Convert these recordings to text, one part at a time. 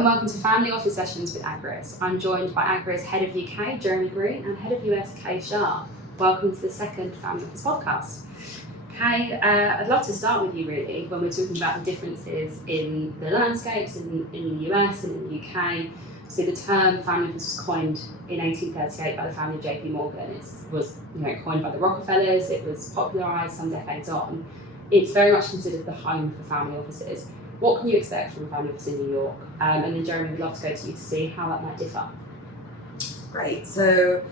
and welcome to Family Office Sessions with Agreus. I'm joined by Agreus Head of UK, Jeremy Green, and Head of US, Shah. Welcome to the second Family Office podcast. Kay, I'd love to start with you really when we're talking about the differences in the landscapes in the US and in the UK. So the term family office was coined in 1838 by the family of JP Morgan. It was coined by the Rockefellers. It was popularised some decades on. It's very much considered the home for family offices. What can you expect from a family office in New York? And then Jeremy, we'd love to go to you to see how that might differ. Great. So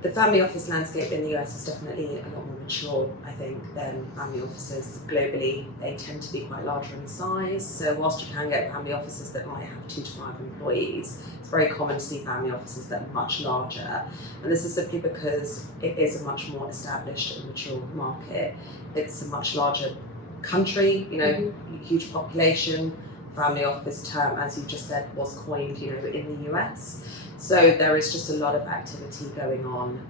the family office landscape in the US is definitely a lot more mature, I think, than family offices globally. They tend to be quite larger in size. So whilst you can get family offices that might have 2 to 5 employees, it's very common to see family offices that are much larger. And this is simply because it is a much more established and mature market. It's a much larger country, huge population. Family office term, as you just said, was coined, in the US. So there is just a lot of activity going on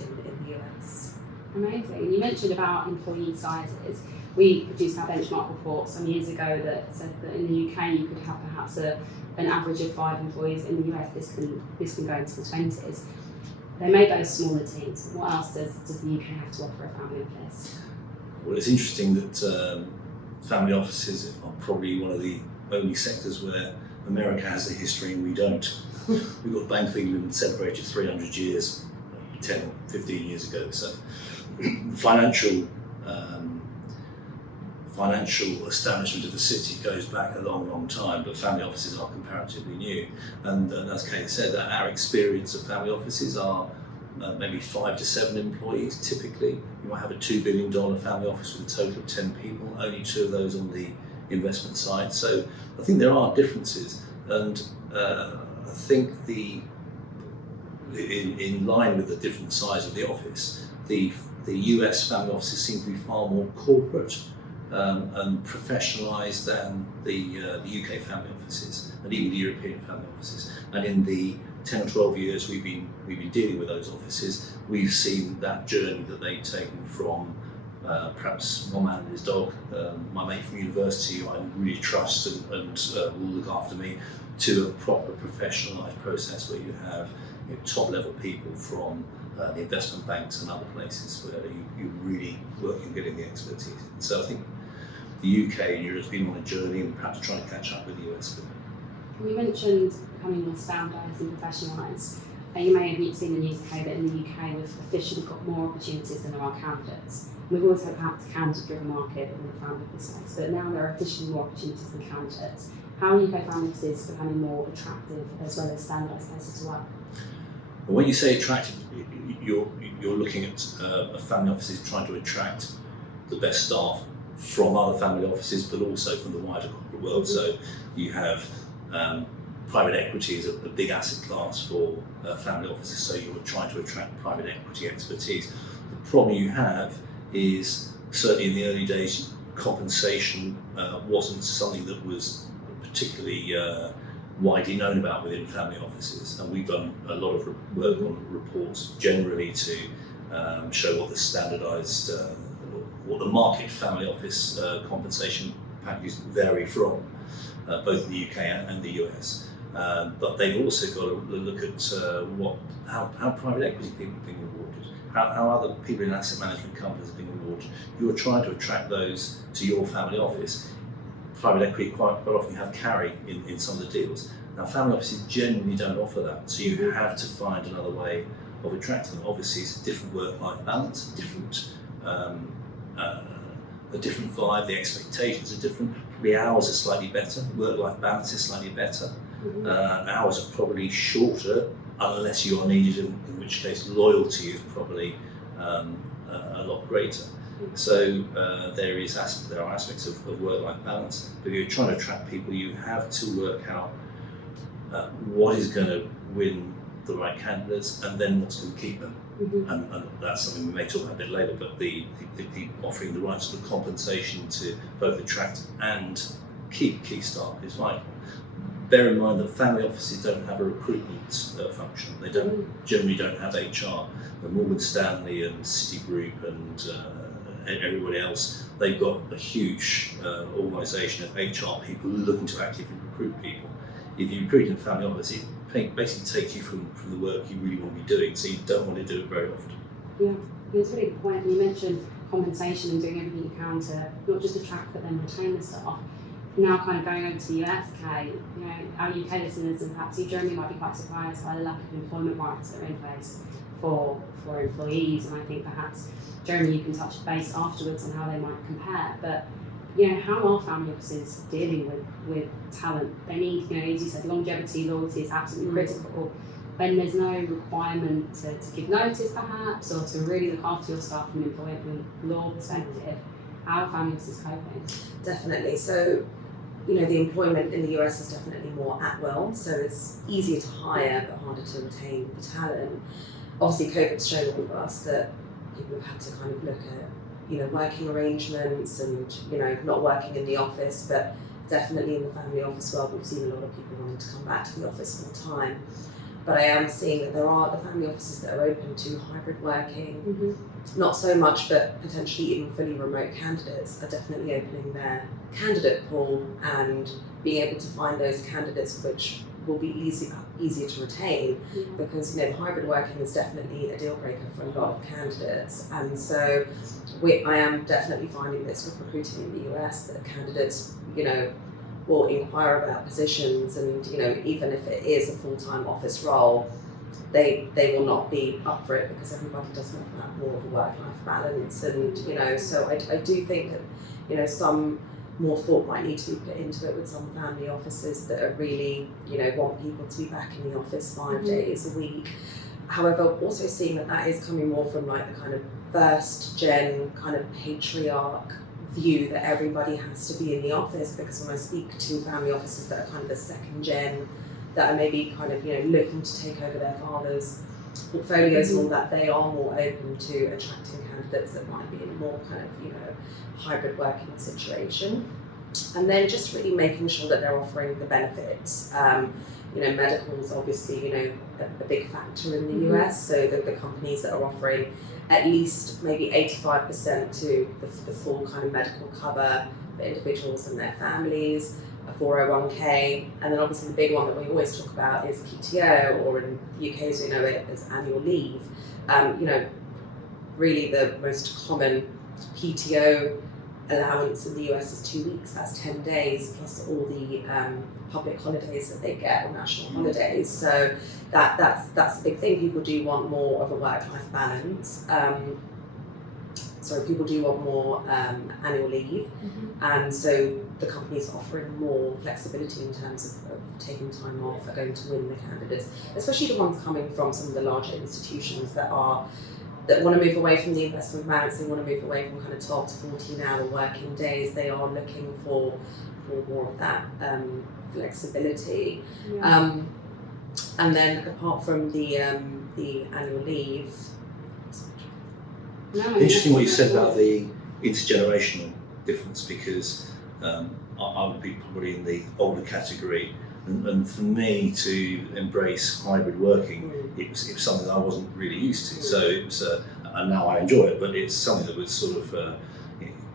in the US. Amazing. And you mentioned about employee sizes. We produced our benchmark report some years ago that said that in the UK you could have perhaps an average of 5 employees. In the US this can go into the 20s. They may boast smaller teams. What else does the UK have to offer a family office? Well, it's interesting that family offices are probably one of the only sectors where America has a history and we don't. We've got Bank of England celebrated 300 years, 10 or 15 years ago. So financial establishment of the city goes back a long, long time, but family offices are comparatively new. And as Kate said, that our experience of family offices are maybe 5 to 7 employees typically. You might have a $2 billion family office with a total of 10 people, only 2 of those on the investment side. So I think there are differences, and I think in line with the different size of the office, the US family offices seem to be far more corporate and professionalised than the UK family offices, and even the European family offices. And in the 10 or 12 years we've been dealing with those offices, we've seen that journey that they've taken from perhaps one man and his dog, my mate from university who I really trust and will look after me, to a proper professionalised process where you have top level people from the investment banks and other places where you really work in getting the expertise. So I think the UK and Europe has been on a journey and perhaps trying to catch up with the US. You mentioned becoming more standardised and professionalised. You may have seen the news that in the UK we've officially got more opportunities than there are candidates. We've always had perhaps a candidate-driven market in the family office space, but now there are officially more opportunities than candidates. How are UK family offices becoming more attractive as well as standardised places to work? Well, when you say attractive, you're looking at family offices trying to attract the best staff from other family offices, but also from the wider corporate world. So you have private equity is a big asset class for family offices, so you're trying to attract private equity expertise. The problem you have is, certainly in the early days, compensation wasn't something that was particularly widely known about within family offices, and we've done a lot of work on reports generally to show what the standardised, what the market family office compensation packages vary from, both in the UK and the US. But they've also got to look at how private equity people are being rewarded, how other people in asset management companies are being rewarded. You're trying to attract those to your family office. Private equity quite often have carry in some of the deals. Now family offices generally don't offer that, so you have to find another way of attracting them. Obviously it's a different work-life balance, a different vibe, the expectations are different. The hours are slightly better, work-life balance is slightly better. Hours are probably shorter unless you are needed, in which case loyalty is probably a lot greater. So there are aspects of work-life balance, but if you're trying to attract people, you have to work out what is going to win the right candidates and then what's going to keep them. And that's something we may talk about a bit later, but the offering the right sort of compensation to both attract and keep key staff is vital. Bear in mind that family offices don't have a recruitment function. They generally don't have HR. But Morgan Stanley and Citigroup and everybody else, they've got a huge organisation of HR people looking to actively recruit people. if you recruit in a family office, it basically takes you from the work you really want to be doing, so you don't want to do it very often. Yeah, it's a really good point. You mentioned compensation and doing everything you can to not just attract but then retain the staff. Now kind of going over to the US, Kay, you know, our UK listeners and perhaps you, Jeremy, might be quite surprised by the lack of employment rights that are in place for employees, and I think perhaps, Jeremy, you can touch base afterwards on how they might compare, but you know, how are family offices dealing with talent? They need, you know, as you said, longevity, loyalty is absolutely critical. When there's no requirement to give notice perhaps, or to really look after your staff from an employment law perspective, how are family offices coping? Definitely. So, you know, the employment in the US is definitely more at will, so it's easier to hire but harder to retain the talent. Obviously, COVID's shown all of us that people have had to kind of look at, you know, working arrangements and, you know, not working in the office, but definitely in the family office world, we've seen a lot of people wanting to come back to the office full time. But I am seeing that there are the family offices that are open to hybrid working, not so much, but potentially even fully remote candidates are definitely opening their candidate pool and being able to find those candidates which will be easier to retain, because, you know, hybrid working is definitely a deal breaker for a lot of candidates. And so I am definitely finding this with recruiting in the US that candidates, you know, will inquire about positions, and, you know, even if it is a full-time office role, they will not be up for it because everybody does want that more of a work-life balance. And, you know, so I do think that, you know, some more thought might need to be put into it with some family offices that are really, you know, want people to be back in the office 5 days a week. However, also seeing that is coming more from like the kind of first gen kind of patriarch view that everybody has to be in the office, because when I speak to family offices that are kind of the second gen, that are maybe kind of, you know, looking to take over their father's portfolios and all that, they are more open to attracting candidates that might be in a more kind of, you know, hybrid working situation. And then just really making sure that they're offering the benefits. You know, medical is obviously, you know, a big factor in the US, so the companies that are offering at least maybe 85% to the full kind of medical cover for individuals and their families, a 401k, and then obviously the big one that we always talk about is PTO, or in the UK as we know it as annual leave. You know, really the most common PTO allowance in the US is 2 weeks. That's 10 days plus all the public holidays that they get, or national holidays. So that's a big thing. People do want more of a work-life balance. People do want more annual leave, and so the companies are offering more flexibility in terms of taking time off, are going to win the candidates, especially the ones coming from some of the larger institutions that want to move away from the investment banks. They want to move away from kind of 12 to 14-hour working days. They are looking for more of that flexibility. And then apart from the annual leave. Interesting what you said about the intergenerational difference, because I would be probably in the older category, and for me to embrace hybrid working, it was something that I wasn't really used to. So it was, and now I enjoy it, but it's something that was sort of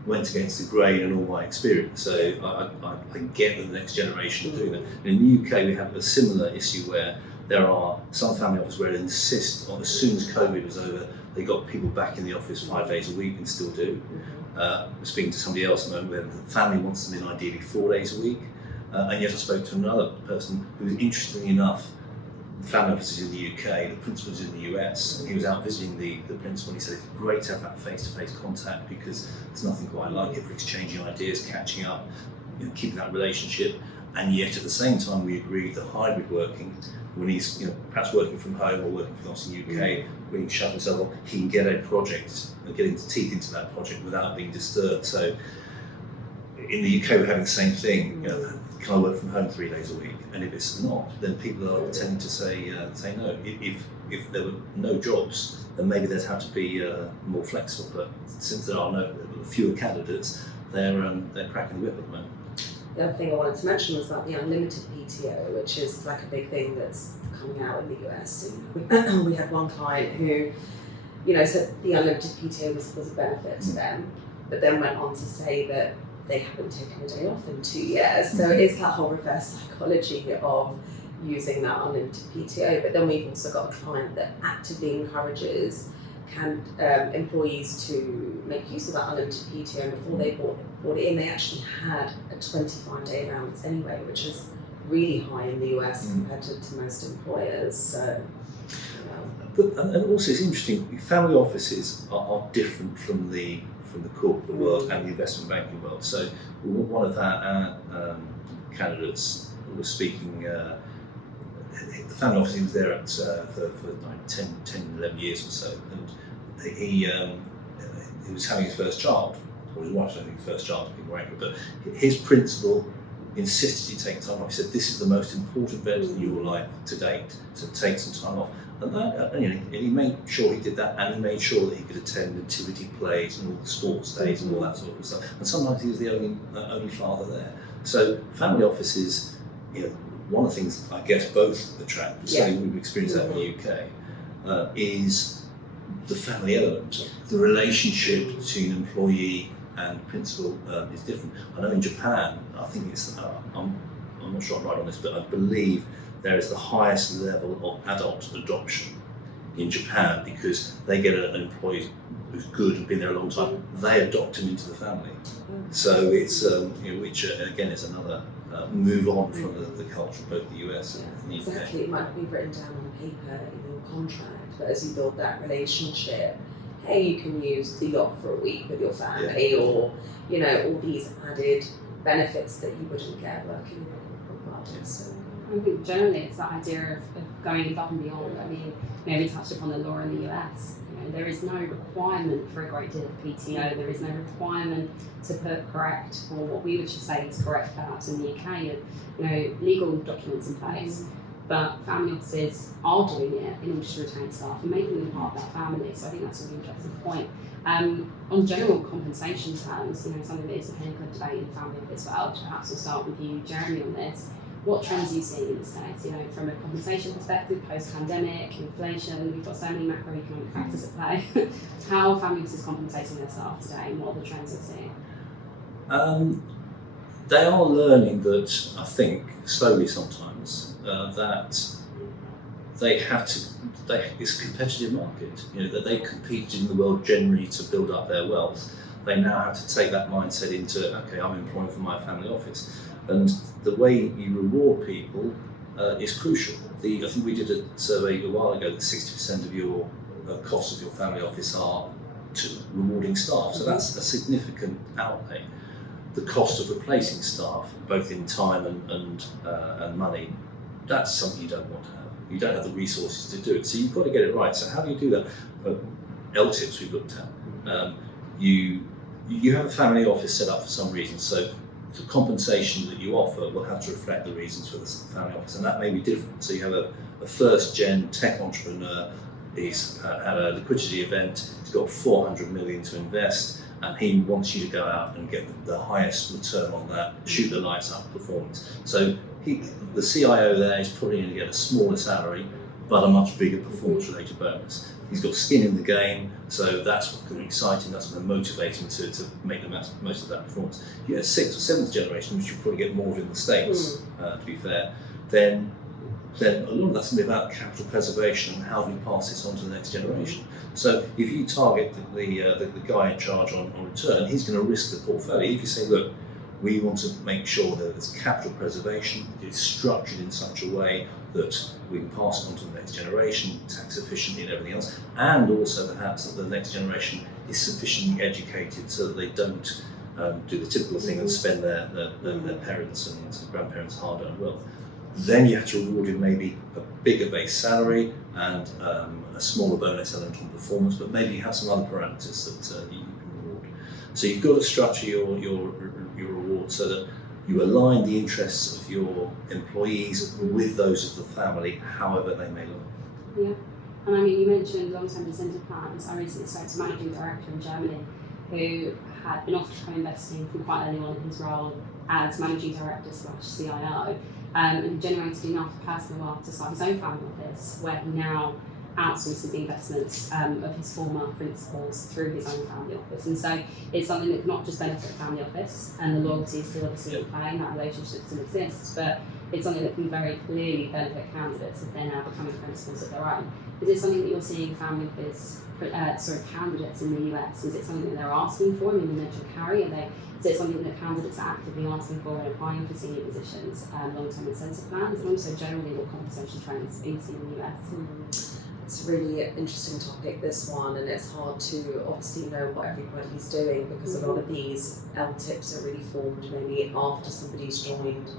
went against the grain and all my experience. So I get the next generation doing that. In the UK, we have a similar issue where there are some family offices where they insist on, as soon as COVID was over, they got people back in the office 5 days a week, and still do. Speaking to somebody else at the moment, where the family wants them in ideally 4 days a week, and yet I spoke to another person who was, interestingly enough, the family offices in the UK, the principal's in the US, and he was out visiting the principal, and he said it's great to have that face-to-face contact because there's nothing quite like it for exchanging ideas, catching up, you know, keeping that relationship. And yet at the same time we agreed that hybrid working, when he's, you know, perhaps working from home or working from us in the UK, when he shut himself off, he can get a project and get his teeth into that project without being disturbed. So in the UK we're having the same thing, you know, can I work from home 3 days a week? And if it's not, then people are tending to say no. If there were no jobs, then maybe they'd have to be more flexible. But since there are fewer candidates, they're cracking the whip at the moment. The other thing I wanted to mention was about the unlimited PTO, which is like a big thing that's coming out in the US. And we had one client who, you know, said the unlimited PTO was a benefit to them, but then went on to say that they haven't taken a day off in 2 years. So it's that whole reverse psychology of using that unlimited PTO. But then we've also got a client that actively encourages employees to make use of that unlimited PTO. And before they brought it in, they actually had a 25-day allowance anyway, which is really high in the US compared to most employers. So, and also it's interesting. Family offices are different from the corporate world and the investment banking world. So one of our candidates was speaking. The family office he was there for like 10, 11 years or so, and he was having his first child, or his wife's having his first child, but his principal insisted he take time off. He said, "This is the most important event in your life to date, so take some time off." And he made sure he did that, and he made sure that he could attend nativity plays and all the sports days and all that sort of stuff. And sometimes he was the only father there. So family offices, one of the things I guess both attract, certainly we've experienced that in the UK, is the family element. The relationship between employee and principal is different. I know in Japan, I think it's, I'm not sure I'm right on this, but I believe there is the highest level of adult adoption in Japan because they get an employee who's good and been there a long time, they adopt him into the family. So it's, which again is another move on from the culture of both the US and the UK. Exactly, it might be written down on paper in your contract, but as you build that relationship, hey, you can use the yacht for a week with your family, or all these added benefits that you wouldn't get working in a corporate world. So, I think generally it's that idea of going above and beyond. I mean, we touched upon the law in the US. There is no requirement for a great deal of PTO. There is no requirement to put correct, or what we would just say is correct perhaps in the UK, legal documents in place. But family offices are doing it in order to retain staff and making them part of that family. So I think that's a really interesting point. On general compensation terms, something that is a pinnacle of debate in the family office world. Perhaps we'll start with you, Jeremy, on this. What trends are you seeing in the States? From a compensation perspective, post-pandemic, inflation, we've got so many macroeconomic factors at play. How are family offices compensating their staff today, and what are the trends you're seeing? They are learning that, I think, slowly sometimes, that they have to, it's a competitive market, that they competed in the world generally to build up their wealth. They now have to take that mindset into, okay, I'm employing for my family office. And the way you reward people is crucial. I think we did a survey a while ago that 60% of your costs of your family office are to rewarding staff. So that's a significant outlay. The cost of replacing staff, both in time and money, that's something you don't want to have. You don't have the resources to do it. So you've got to get it right. So how do you do that? LTIPs we've looked at. You have a family office set up for some reason. So the compensation that you offer will have to reflect the reasons for the family office, and that may be different. So you have a first-gen tech entrepreneur, he's had a liquidity event, he's got 400 million to invest, and he wants you to go out and get the highest return on that, shoot the lights up performance. So the CIO there is probably going to get a smaller salary, but a much bigger performance-related bonus. He's got skin in the game, so that's what's going to be exciting, that's going to motivate him to make the most of that performance. You get a 6th or 7th generation, which you probably get more of in the States, to be fair, then a lot of that's going to be about capital preservation and how do we pass this on to the next generation. So if you target the guy in charge on return, he's going to risk the portfolio. If you say, look, we want to make sure that there's capital preservation, it's structured in such a way that we can pass it on to the next generation, tax efficiently and everything else, and also perhaps that the next generation is sufficiently educated so that they don't do the typical thing and spend their parents and grandparents' hard-earned wealth. Then you have to reward him maybe a bigger base salary and a smaller bonus element on performance, but maybe you have some other parameters that you can reward. So you've got to structure your reward so that you align the interests of your employees with those of the family, however they may look. Yeah, and you mentioned long-term incentive plans. I recently spoke to a managing director in Germany who had been offered co-investing from quite early on in his role as managing director / CIO, and generated enough personal wealth to start his own family office, where he now outsources the investments of his former principals through his own family office. And so it's something that can not just benefit the family office, and the loyalty is still obviously in play and that relationship still exists, but it's something that can very clearly benefit candidates if they're now becoming principals of their own. Is it something that you're seeing family office candidates in the US? Is it something that they're asking for? I mean, you mentioned Carrie, is it something that candidates are actively asking for when applying for senior positions, long-term incentive plans, and also generally what compensation trends are you seeing in the US? It's a really interesting topic, this one, and it's hard to obviously know what everybody's doing, because a lot of these LTIPs are really formed maybe after somebody's joined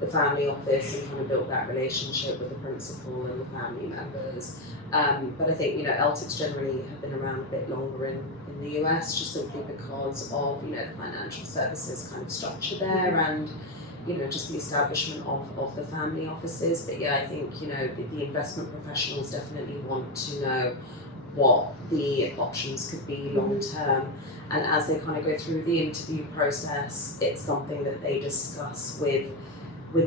the family office and kind of built that relationship with the principal and the family members. But I think, LTIPs generally have been around a bit longer in the US, just simply because of, the financial services kind of structure there, and just the establishment of the family offices. But yeah, I think, the investment professionals definitely want to know what the options could be long term. And as they kind of go through the interview process, it's something that they discuss with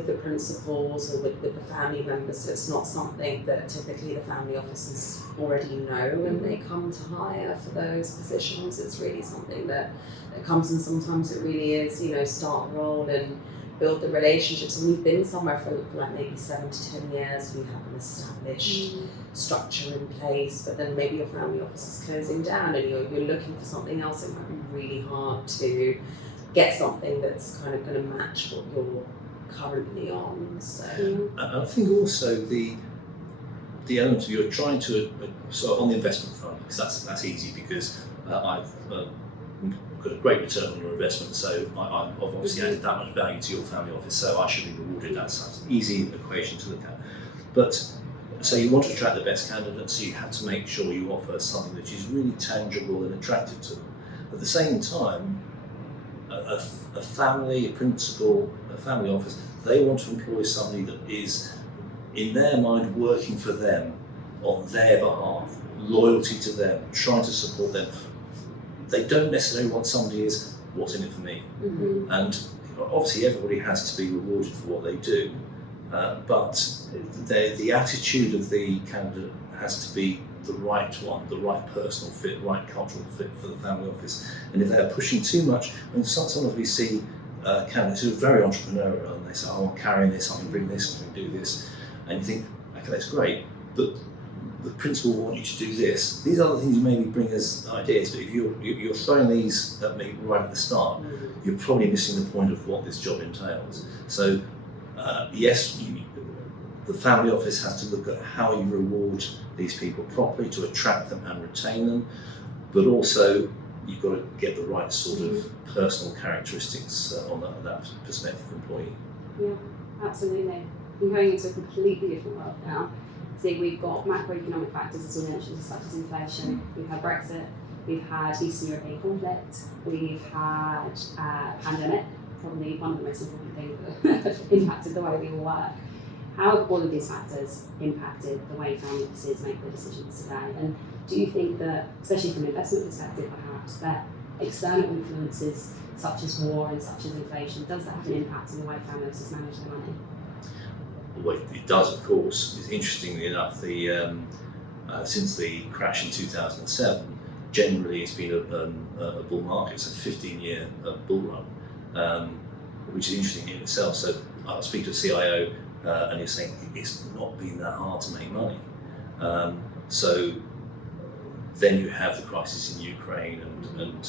the principals or with the family members. So it's not something that typically the family offices already know when they come to hire for those positions. It's really something that comes, and sometimes it really is, start a role and build the relationships. And we've been somewhere for like maybe 7 to 10 years, we have an established structure in place, but then maybe your family office is closing down and you're looking for something else. It might be really hard to get something that's kind of going to match what you're currently on. So I think also the element of you're trying to so on the investment front, because that's easy, because I've got a great return on your investment, so I've obviously added that much value to your family office, so I should be rewarded. That's an easy equation to look at. But so you want to attract the best candidates, so you have to make sure you offer something that is really tangible and attractive to them. At the same time, a family, a principal, a family office, they want to employ somebody that is, in their mind, working for them, on their behalf, loyalty to them, trying to support them. They don't necessarily want somebody who's, what's in it for me? And obviously everybody has to be rewarded for what they do, but the attitude of the candidate has to be the right one, the right personal fit, right cultural fit for the family office. And if they're pushing too much, and sometimes we see candidates who are very entrepreneurial, and they say, oh, I'm carrying this, I can bring this, I can do this, and you think, okay, that's great, but the principal will want you to do this. These other things you maybe bring as ideas, but if you're throwing these at me right at the start, you're probably missing the point of what this job entails. So yes, the family office has to look at how you reward these people properly to attract them and retain them, but also you've got to get the right sort of personal characteristics on that prospective employee. Yeah, absolutely. We're going into a completely different world now. So we've got macroeconomic factors, as we mentioned, such as inflation. We've had Brexit, we've had Eastern European conflict, we've had pandemic, probably one of the most important things that have impacted the way we all work. How have all of these factors impacted the way family offices make their decisions today? And do you think that, especially from an investment perspective perhaps, that external influences such as war and such as inflation, does that have an impact on the way family offices manage their money? Well, it does, of course. Interestingly enough, since the crash in 2007, generally it's been a bull market. It's a 15-year bull run, which is interesting in itself. So I'll speak to a CIO and you're saying it's not been that hard to make money. So then you have the crisis in Ukraine and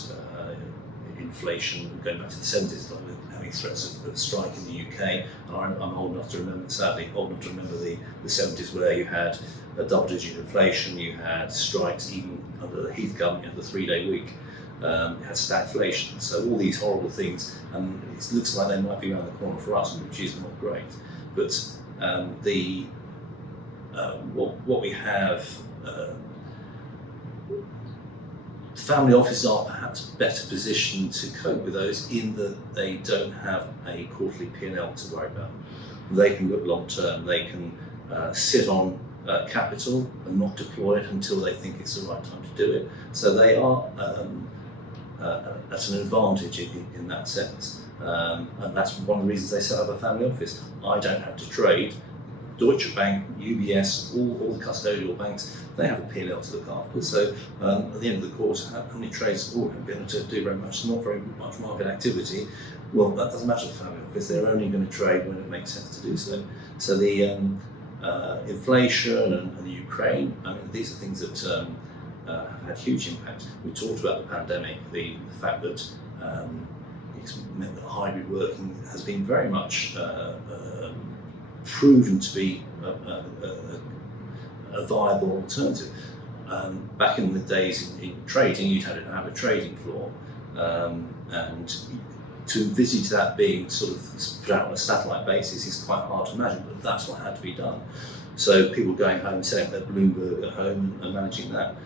inflation going back to the 70s, like with having threats of strike in the UK. And I'm old enough to remember, sadly, the 70s where you had a double-digit inflation, you had strikes even under the Heath government, you had the 3-day week, you had stagflation. So all these horrible things, and it looks like they might be around the corner for us, which is not great. But what we have, family offices are perhaps better positioned to cope with those in that they don't have a quarterly P&L to worry about. They can look long term, they can sit on capital and not deploy it until they think it's the right time to do it. So they are at an advantage in that sense. And that's one of the reasons they set up a family office. I don't have to trade. Deutsche Bank, UBS, all the custodial banks, they have a P&L to look after. So at the end of the quarter, how many trades haven't been able to do very much, not very much market activity? Well, that doesn't matter to the family office. They're only going to trade when it makes sense to do so. So the inflation and the Ukraine, I mean, these are things that have had huge impact. We talked about the pandemic, the fact that it's meant that hybrid working has been very much proven to be a viable alternative. Back in the days in trading, you'd had to have a trading floor, and to envisage that being sort of put out on a satellite basis is quite hard to imagine, but that's what had to be done. So people going home, setting up their Bloomberg at home and managing that.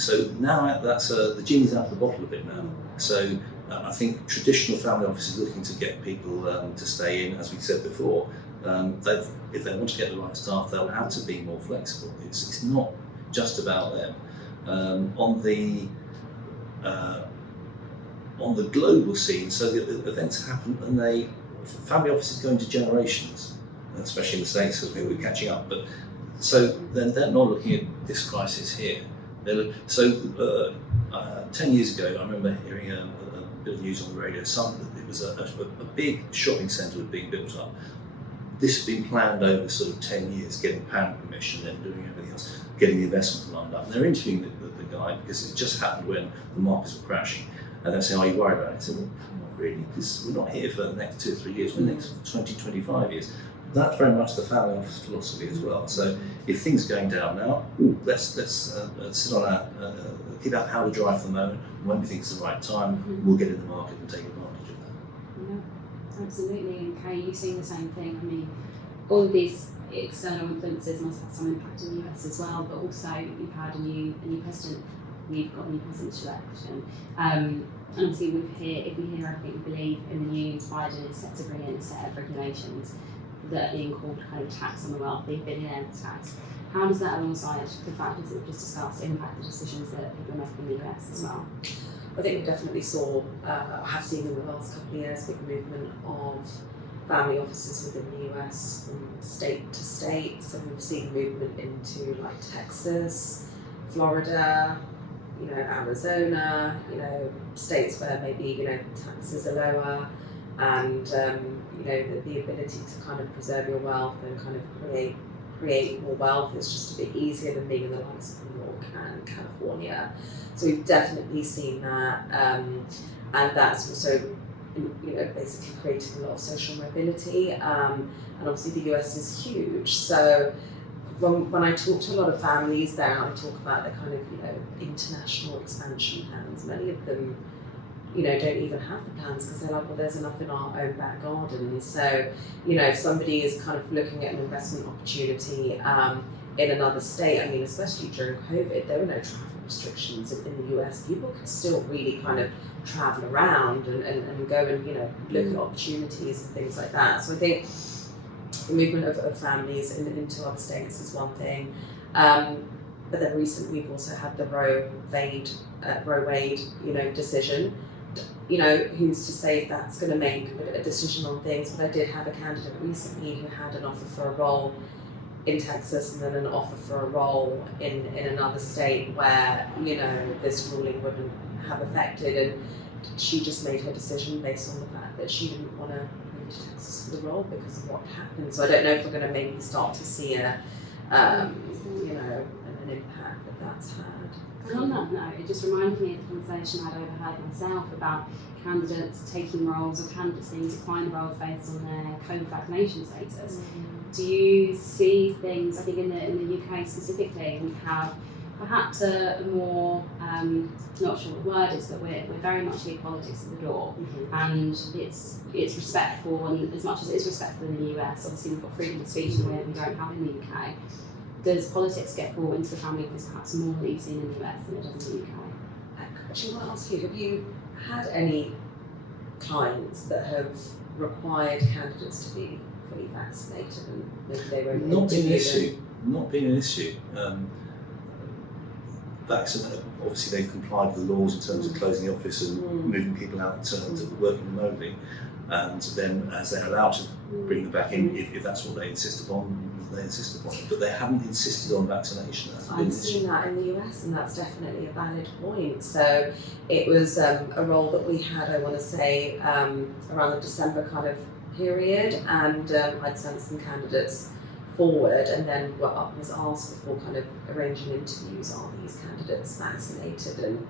So now that's the genie's out of the bottle a bit now. So I think traditional family offices looking to get people to stay in, as we said before. If they want to get the right staff, they'll have to be more flexible. It's not just about them. On the global scene, so the events happen and family offices go into generations, especially in the States because we're catching up. But so then they're not looking at this crisis here. 10 years ago, I remember hearing a bit of news on the radio. It was a big shopping centre was being built up. This had been planned over sort of 10 years, getting planning permission and doing everything else, getting the investment lined up. And they're interviewing the guy because it just happened when the markets were crashing. And they're saying, are you worried about it? I said, well, not really, because we're not here for the next 2 or 3 years, we're the next 20, 25 years. That's very much the family office philosophy as well. So if things are going down now, let's sit on keep our powder dry for the moment. When we think it's the right time, we'll get in the market and take advantage of that. Yeah, absolutely. And Kay, you've seen the same thing. I mean, all of these external influences must have some impact in the US as well, but also you've had a new president. We've got a new presidential election. And obviously if we hear everything we believe in the news, Biden is set to bring in a set of regulations that are being called kind of tax on the wealthy, billionaire tax. How does that, alongside the factors that we've just discussed, impact the decisions that people are making in the US as well? I think we definitely have seen in the last couple of years, big movement of family offices within the US from state to state. So we've seen movement into like Texas, Florida, Arizona, states where maybe, taxes are lower, and, the ability to kind of preserve your wealth and kind of create more wealth is just a bit easier than being in the likes of New York and California. So we've definitely seen that, and that's also, basically creating a lot of social mobility, and obviously the US is huge. So when I talk to a lot of families there, I talk about the kind of, international expansion plans. Many of them, don't even have the plans because they're like, well, there's enough in our own back garden. So, if somebody is kind of looking at an investment opportunity in another state, I mean, especially during COVID, there were no travel restrictions in the US. People could still really kind of travel around and go and, look at opportunities and things like that. So I think the movement of families into other states is one thing. But then recently we've also had the Roe Wade, decision. Who's to say if that's going to make a decision on things? But I did have a candidate recently who had an offer for a role in Texas and then an offer for a role in another state where, this ruling wouldn't have affected, and she just made her decision based on the fact that she didn't want to move to Texas for the role because of what happened. So I don't know if we're going to maybe start to see an impact that's had. And on that note, it just reminded me of the conversation I'd overheard myself about candidates taking roles or candidates being declined roles based on their COVID vaccination status. Mm-hmm. Do you see things, I think in the UK specifically, we have perhaps a more, not sure what the word is, but we're very much leave politics at the door. Mm-hmm. And it's respectful, and as much as it is respectful in the US, obviously we've got freedom of speech in a way that we don't have in the UK. Does politics get brought into the family office perhaps more than you've seen in the US than it does in the UK? Actually, I want to ask you, have you had any clients that have required candidates to be fully vaccinated and maybe they won't Not been an issue. obviously they've complied with the laws in terms of closing the office and moving people out to working remotely, and then as they're allowed to bring them back in, if that's what they insist upon, they insist upon it. But they haven't insisted on vaccination. I've seen that in the US, and that's definitely a valid point. So it was a role that we had, I want to say, around the December kind of period, and I'd sent some candidates forward, and then what I was asked before kind of arranging interviews, are these candidates vaccinated? And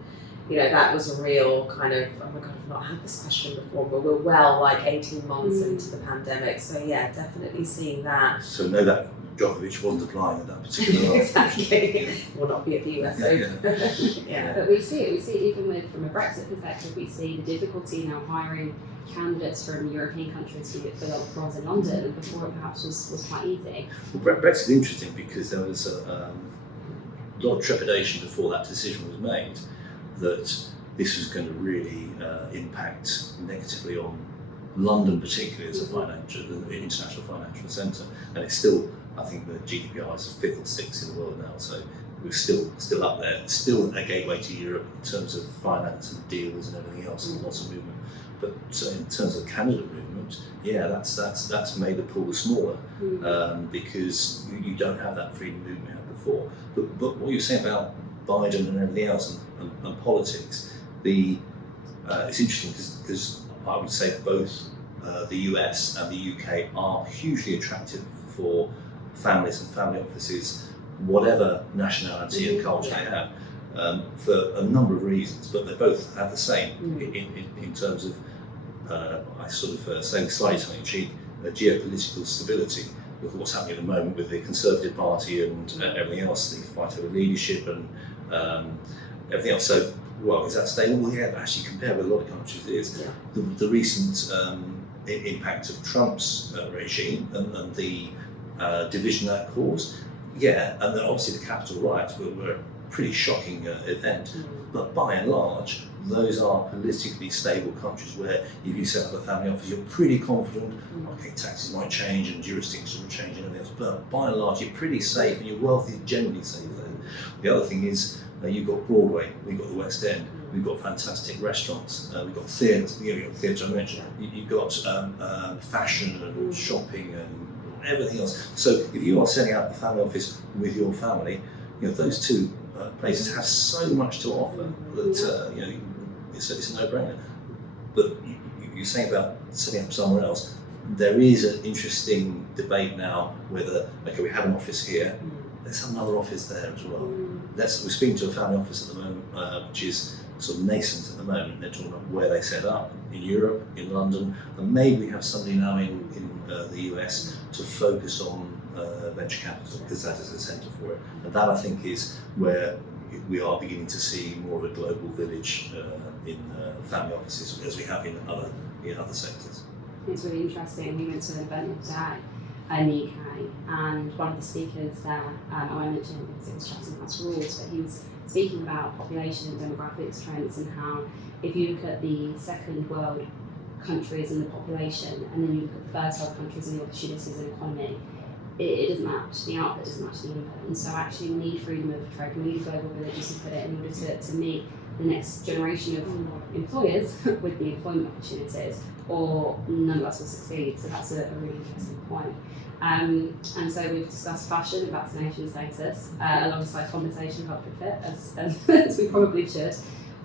that was a real kind of, oh my God, I've not had this question before, but we're well like 18 months into the pandemic. So yeah, definitely seeing that. So know that Djokovic wasn't applying at that particular role. Exactly. Will not be at the US Open. Yeah. But we see it even from a Brexit perspective, we see the difficulty now hiring candidates from European countries who fill up roles in London, and before it perhaps was quite easy. Well, Brexit is interesting because there was a lot of trepidation before that decision was made that this was going to really impact negatively on London, particularly as an international financial centre, and it's still, I think the GDPR is 5th or 6th in the world now, so we're still up there, still a gateway to Europe in terms of finance and deals and everything else, and lots of movement. But in terms of candidate movement, yeah, that's made the pool smaller because you don't have that freedom of movement you had before. But what you're saying about Biden and everything else and politics, it's interesting because I would say both the US and the UK are hugely attractive for families and family offices, whatever nationality and culture they have, for a number of reasons. But they both have the same in terms of, I sort of saying slightly tongue in cheek, geopolitical stability with what's happening at the moment with the Conservative Party and everything else, the fight over leadership and everything else. So, well, is that stable? Well, yeah, but actually compared with a lot of countries, it is. Yeah. The recent impact of Trump's regime and the division that caused, yeah, and then obviously the capital riots were a pretty shocking event. But by and large, those are politically stable countries where if you set up a family office, you're pretty confident, okay, taxes might change and jurisdictions will change and everything else, but by and large, you're pretty safe and your wealth is generally safe there. The other thing is, you've got Broadway, we've got the West End, we've got fantastic restaurants, we've got theatre, you've got theatre I mentioned, you've got fashion and shopping and everything else. So if you are setting up a family office with your family, those two places have so much to offer that it's a no-brainer. But you're saying about setting up somewhere else, there is an interesting debate now whether, okay, we have an office here, let's have another office there as well. We're speaking to a family office at the moment, which is sort of nascent at the moment. They're talking about where they set up in Europe, in London, and maybe we have somebody now in the US to focus on venture capital because that is a centre for it. And that I think is where we are beginning to see more of a global village in family offices as we have in other sectors. It's really interesting. We went to an event today in the UK, and one of the speakers there, I won't mention him because it was Chatham House Rules, but he was speaking about population and demographics trends and how if you look at the second world countries and the population, and then you look at the first world countries and the opportunities and economy, it doesn't match, the output doesn't match the input. And so actually we need freedom of trade, we need global villages to put it in order to meet the next generation of employers with the employment opportunities, or none of us will succeed. So that's a really interesting point. And so we've discussed fashion and vaccination status alongside conversation culture fit, as we probably should.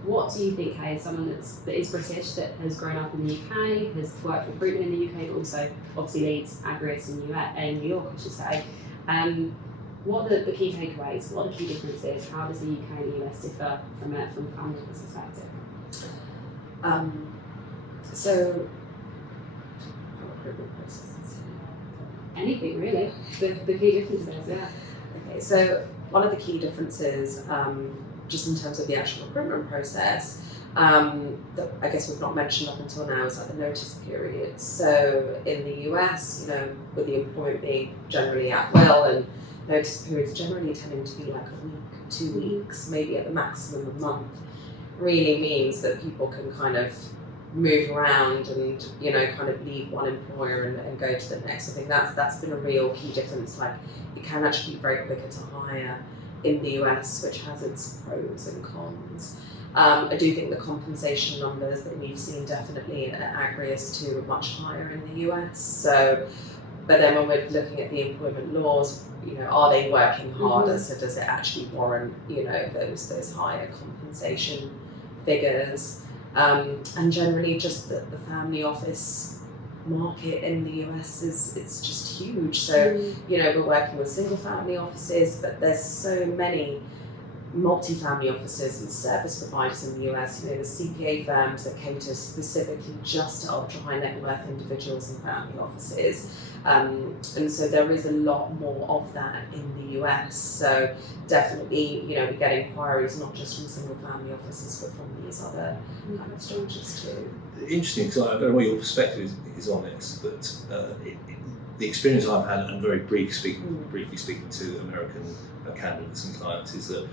What do you think, Kay, as someone that is British, that has grown up in the UK, has worked recruitment in the UK, but also obviously leads Agreus in New York, I should say. What are the key takeaways? What are the key differences? How does the UK and the US differ from a family perspective? So, anything really. The key differences, yeah. Okay, so one of the key differences, just in terms of the actual recruitment process, that I guess we've not mentioned up until now, is like the notice period. So in the US, with the employment being generally at will, and notice periods generally tending to be like a week, 2 weeks, maybe at the maximum a month, really means that people can kind of move around and kind of leave one employer and go to the next. I think that's been a real key difference. Like, it can actually be very quicker to hire in the US, which has its pros and cons. I do think the compensation numbers that we've seen definitely at Agreus too are much higher in the US. So, but then when we're looking at the employment laws, are they working harder? So does it actually warrant, those higher compensation figures? And generally, just the family office market in the US it's just huge. So we're working with single family offices, but there's so many multi-family offices and service providers in the US, the CPA firms that cater specifically just to ultra high net worth individuals and family offices. And so there is a lot more of that in the US. So definitely, we get inquiries not just from single family offices, but from these other kind of structures too. Interesting, because I don't know what your perspective is on this, but the experience I've had, and very briefly speaking to American candidates and clients, is that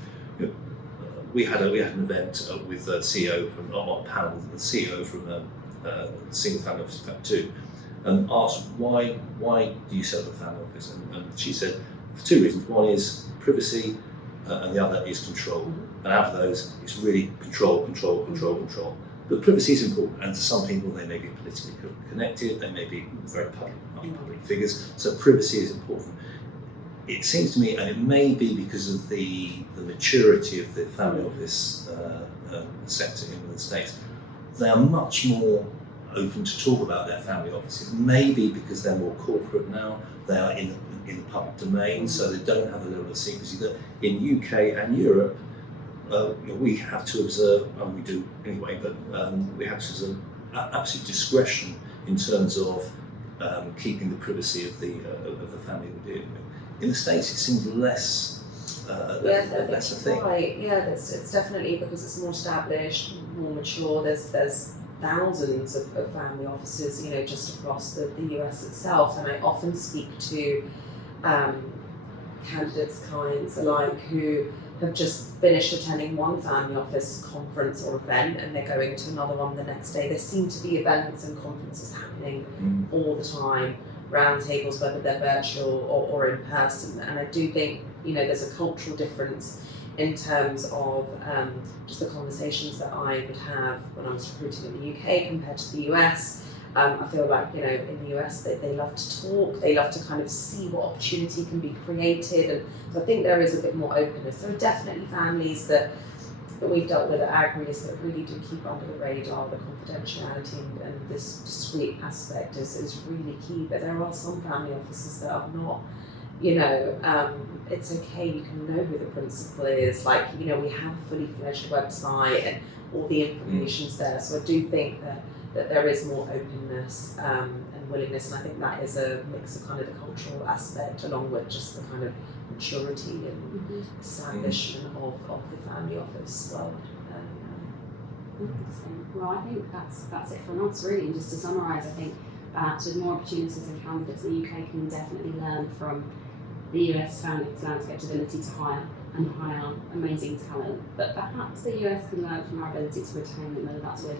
we had an event with the CEO from on a panel with the CEO from single family office too, and asked why do you set up a family office, and she said for two reasons. One is privacy, and the other is control. And out of those, it's really control. But privacy is important, and to some people they may be politically connected, they may be very public figures, so privacy is important. It seems to me, and it may be because of the maturity of the family office sector in the States, they are much more open to talk about their family offices. Maybe because they're more corporate now, they are in the public domain, so they don't have the level of secrecy that in UK and Europe we have to observe, and we do anyway, but we have to observe absolute discretion in terms of keeping the privacy of the family we're dealing with. In the States, it seems less a thing. Right. Yeah, it's definitely because it's more established, more mature. There's thousands of family offices, just across the US itself, and I often speak to candidates, clients alike, who have just finished attending one family office conference or event, and they're going to another one the next day. There seem to be events and conferences happening all the time, roundtables, whether they're virtual or in person. And I do think, there's a cultural difference in terms of just the conversations that I would have when I was recruiting in the UK compared to the US. I feel like, in the US, they love to talk, they love to kind of see what opportunity can be created. And so I think there is a bit more openness. There are definitely families that we've dealt with at Agreus that really do keep under the radar. The confidentiality and this discreet aspect is really key. But there are some family offices that are not, it's okay, you can know who the principal is. Like, we have a fully fledged website and all the information's there. So I do think that there is more openness and willingness, and I think that is a mix of kind of the cultural aspect along with just the kind of maturity and establishment of the family office world. Well, I think that's it from us really. And just to summarise, I think perhaps with more opportunities and candidates, the UK can definitely learn from the US family landscape's ability to hire amazing talent, but perhaps the US can learn from our ability to retain them, whether that's with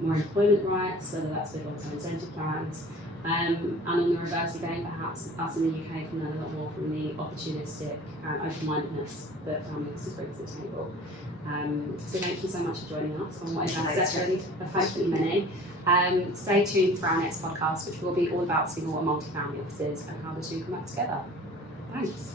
more employment rights, whether that's with long-term incentive plans, and on the reverse again, perhaps us in the UK can learn a lot more from the opportunistic and open-mindedness that family offices bring to the table. So thank you so much for joining us on what is our session of hopefully many. Stay tuned for our next podcast, which will be all about single and multi-family offices and how the two come back together. Thanks.